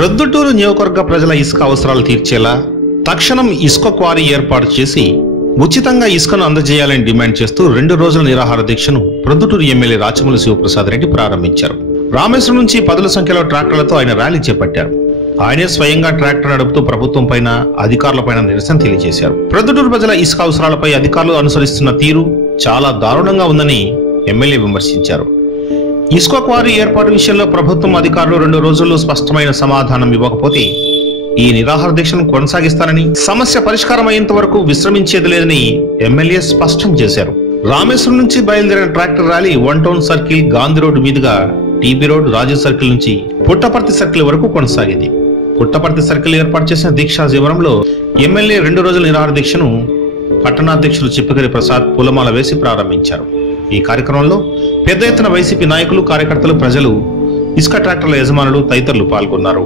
ప్రొద్దుటూరు నియోజకవర్గ ప్రజల ఇసుక అవసరాలు తీర్చేలా తక్షణం ఇసుక క్వారీ ఏర్పాటు చేసి ఉచితంగా ఇసుకను అందజేయాలని డిమాండ్ చేస్తూ రెండు రోజుల నిరాహార దీక్షను ప్రొద్దుటూరు ఎమ్మెల్యే రాచమల్లి శివప్రసాద్ రెడ్డి ప్రారంభించారు. రామేశ్వరం నుంచి పదుల సంఖ్యలో ట్రాక్టర్లతో ఆయన ర్యాలీ చేపట్టారు. ఆయనే స్వయంగా ట్రాక్టర్ నడుపుతూ ప్రభుత్వం పైన అధికారులపైన నిరసన తెలియజేశారు. ప్రొద్దుటూరు ప్రజల ఇసుక అవసరాలపై అధికారులు అనుసరిస్తున్న తీరు చాలా దారుణంగా ఉందని ఎమ్మెల్యే విమర్శించారు. ఇసుక క్వారీ ఏర్పాటు విషయంలో ప్రభుత్వం అధికారులు రెండు రోజుల్లో స్పష్టమైన సమాధానం ఇవ్వకపోతే ఈ నిరాహార దీక్షను కొనసాగిస్తానని సమస్య పరిష్కారం అయ్యేంత వరకు విశ్రమించేది లేదని ఎమ్మెల్యే స్పష్టం చేశారు. రామేశ్వరం నుంచి బయలుదేరిన tractor rally one town circle Gandhi road మీదుగా టీబీ రోడ్ రాజు సర్కిల్ నుంచి పుట్టపర్తి సర్కిల్ వరకు కొనసాగింది. పుట్టపర్తి సర్కిల్ ఏర్పాటు చేసిన దీక్షా శిబిరంలో ఎమ్మెల్యే రెండు రోజుల నిరాహార దీక్షను పట్టణాధ్యక్షులు చిప్పగిరి ప్రసాద్ పూలమాల వేసి ప్రారంభించారు. ఈ కార్యక్రమంలో పెద్ద ఎత్తున వైసీపీ నాయకులు కార్యకర్తలు ప్రజలు ఇసుక ట్రాక్టర్ల యజమానులు తదితరులు పాల్గొన్నారు.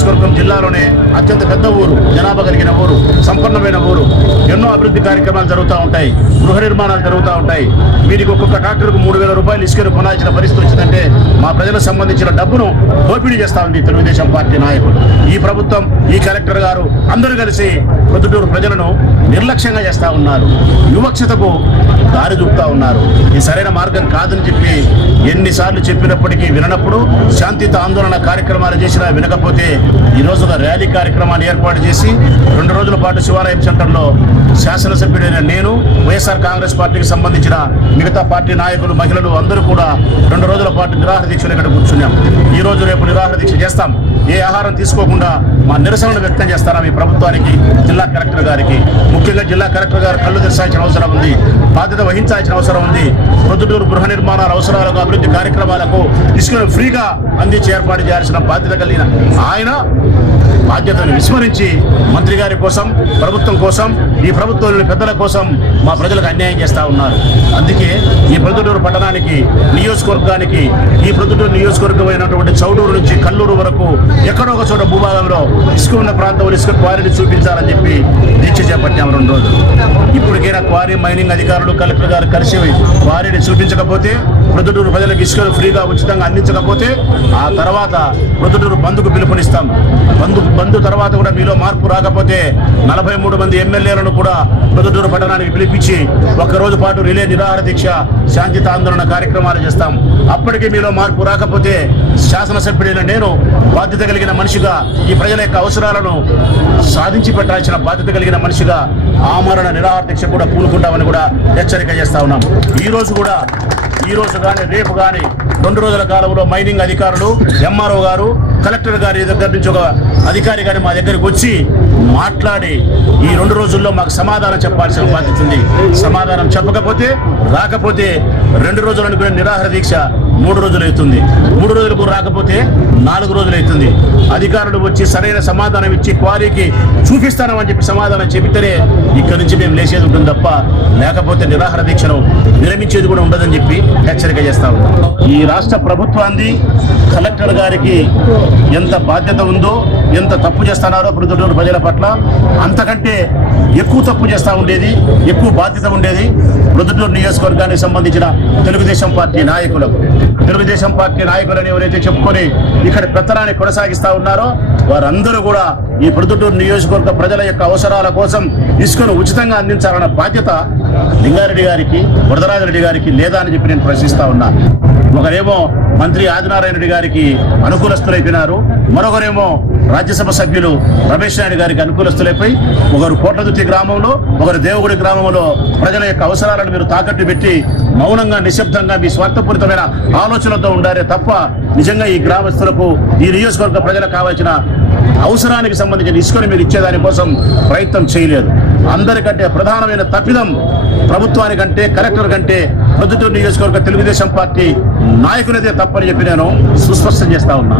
నియోజకవర్గం జిల్లాలోనే అత్యంత పెద్ద ఊరు జనాభా కలిగిన ఊరు సంపన్నమైన ఊరు. ఎన్నో అభివృద్ధి కార్యక్రమాలు జరుగుతూ ఉంటాయి గృహ నిర్మాణాలు జరుగుతూ ఉంటాయి. వీరికి ఒక్కొక్క ట్రాక్టర్కు మూడు వేల రూపాయలు ఇసుకను కొనాల్సిన పరిస్థితి వచ్చిందంటే మా ప్రజలకు సంబంధించిన డబ్బును దోపిడీ చేస్తా ఉంది తెలుగుదేశం పార్టీ నాయకులు. ఈ ప్రభుత్వం ఈ కలెక్టర్ గారు అందరూ కలిసి ప్రొద్దుటూరు ప్రజలను నిర్లక్ష్యంగా చేస్తా ఉన్నారు. వివక్షతకు దారి చూపుతా ఉన్నారు. ఇది సరైన మార్గం కాదని చెప్పి ఎన్నిసార్లు చెప్పినప్పటికీ విననప్పుడు శాంతిత ఆందోళన కార్యక్రమాలు చేసినా వినకపోతే ఈ ఒక ర్యాలీ కార్యక్రమాన్ని ఏర్పాటు చేసి రెండు రోజుల పాటు శివాలయం సెంటర్లో శాసనసభ్యుడైన నేను వైఎస్ఆర్ కాంగ్రెస్ పార్టీకి సంబంధించిన మిగతా పార్టీ నాయకులు మహిళలు అందరూ కూడా రెండు రోజుల పాటు నిరాహార దీక్షలు ఇక్కడ కూర్చున్నాం. ఈ రోజు రేపు నిరాహార దీక్ష చేస్తాం. ఏ ఆహారం తీసుకోకుండా మా నిరసనను వ్యక్తం చేస్తారా మీ ప్రభుత్వానికి జిల్లా కలెక్టర్ గారికి? ముఖ్యంగా జిల్లా కలెక్టర్ గారు కళ్ళు తెరచాల్సిన అవసరం ఉంది బాధ్యత వహించాల్సిన అవసరం ఉంది. ప్రొద్దుటూరు గృహ నిర్మాణాల అవసరాలకు అభివృద్ధి కార్యక్రమాలకు ఇసుకను ఫ్రీగా అందించి ఏర్పాటు చేయాల్సిన బాధ్యత కలిగిన ఆయన బాధ్యతను విస్మరించి మంత్రి గారి కోసం ప్రభుత్వం కోసం ఈ ప్రభుత్వంలోని పెద్దల కోసం మా ప్రజలకు అన్యాయం చేస్తా ఉన్నారు. అందుకే ఈ ప్రొద్దుటూరు పట్టణానికి నియోజకవర్గానికి ఈ ప్రొద్దుటూరు నియోజకవర్గమైనటువంటి చౌడూరు నుంచి కల్లూరు వరకు ఎక్కడో ఒక చోట భూభాగంలో ఇసుక ఉన్న ప్రాంతంలో ఇసుక క్వారీని చూపించాలని చెప్పి దీక్ష చేపట్టాము రెండు రోజులు. ఇప్పటికైనా క్వారీ మైనింగ్ అధికారులు కలెక్టర్ గారు కలిసి క్వారీని చూపించకపోతే ప్రొద్దుటూరు ప్రజలకు ఇసుకను ఫ్రీగా ఉచితంగా అందించకపోతే ఆ తర్వాత ప్రొద్దుటూరు బంధుకు పిలుపునిస్తారు బంధు తర్వాత కూడా మీలో మార్పు రాకపోతే నలభై మూడు మంది ఎమ్మెల్యేలను కూడా ప్రొద్దుటూరు పట్టణానికి పిలిపించి ఒక్క రోజు పాటు రిలే నిరాహార దీక్ష శాంతియుత ఆందోళన కార్యక్రమాలు చేస్తాం. అప్పటికి మీలో మార్పు రాకపోతే శాసనసభ్యుడైన నేను బాధ్యత కలిగిన మనిషిగా ఈ ప్రజల యొక్క అవసరాలను సాధించి పెట్టాల్సిన బాధ్యత కలిగిన మనిషిగా ఆమరణ నిరాహార దీక్ష కూడా పూనుకుంటామని కూడా హెచ్చరిక చేస్తా ఉన్నాం. ఈ రోజు కూడా ఈ రోజు కానీ రేపు కానీ రెండు రోజుల కాలంలో మైనింగ్ అధికారులు ఎంఆర్ఓ గారు కలెక్టర్ గారి దగ్గర నుంచి ఒక అధికారి గారి మా దగ్గరికి వచ్చి మాట్లాడి ఈ రెండు రోజుల్లో మాకు సమాధానం చెప్పాల్సిన బాధ్యత ఉంది. సమాధానం చెప్పకపోతే రాకపోతే రెండు రోజులు అనుకునే నిరాహార దీక్ష మూడు రోజులు అవుతుంది. మూడు రోజులకు రాకపోతే నాలుగు రోజులు అవుతుంది. అధికారులు వచ్చి సరైన సమాధానం ఇచ్చి క్వారీకి చూపిస్తానని చెప్పి సమాధానం చెబితేనే ఇక్కడి నుంచి మేము లేచేది ఉంటుంది తప్ప లేకపోతే నిరాహార దీక్షను విరమించేది కూడా ఉండదని చెప్పి హెచ్చరిక చేస్తా ఉన్నాం. ఈ రాష్ట్ర ప్రభుత్వాన్ని కలెక్టర్ గారికి ఎంత బాధ్యత ఉందో ఎంత తప్పు చేస్తున్నారో ప్రొద్దుటూరు ప్రజల పట్ల అంతకంటే ఎక్కువ తప్పు చేస్తూ ఉండేది ఎక్కువ బాధ్యత ఉండేది ప్రొద్దుటూరు నియోజకవర్గానికి సంబంధించిన తెలుగుదేశం పార్టీ నాయకులకు. తెలుగుదేశం పార్టీ నాయకులని ఎవరైతే చెప్పుకొని ఇక్కడ పెత్తనాన్ని కొనసాగిస్తూ ఉన్నారో వారందరూ కూడా ఈ ప్రొద్దుటూరు నియోజకవర్గ ప్రజల యొక్క అవసరాల కోసం ఇసుకను ఉచితంగా అందించాలన్న బాధ్యత లింగారెడ్డి గారికి వరదరాజరెడ్డి గారికి లేదా అని చెప్పి నేను ప్రశ్నిస్తా ఉన్నా. ఒకరేమో మంత్రి ఆదినారాయణ రెడ్డి గారికి అనుకూలస్తులైపోయినారు మరొకరేమో రాజ్యసభ సభ్యులు రమేష్ నాయుడు గారికి అనుకూలస్తులైపోయి ఒకరు కోట్లదుర్తి గ్రామంలో ఒకరు దేవగుడి గ్రామంలో ప్రజల యొక్క అవసరాలను మీరు తాకట్టు పెట్టి మౌనంగా నిశ్శబ్దంగా మీ స్వార్థపూరితమైన ఆలోచనలతో ఉండారే తప్ప నిజంగా ఈ గ్రామస్తులకు ఈ నియోజకవర్గ ప్రజలకు కావాల్సిన అవసరానికి సంబంధించిన ఇసుకను మీరు ఇచ్చేదానికోసం ప్రయత్నం చేయలేదు. అందరికంటే ప్రధానమైన తప్పిదం ప్రభుత్వానికంటే కలెక్టర్ కంటే ప్రొద్దుటూరు నియోజకవర్గ తెలుగుదేశం పార్టీ నాయకులదే తప్పని చెప్పి నేను సుస్పష్టం చేస్తా ఉన్నా.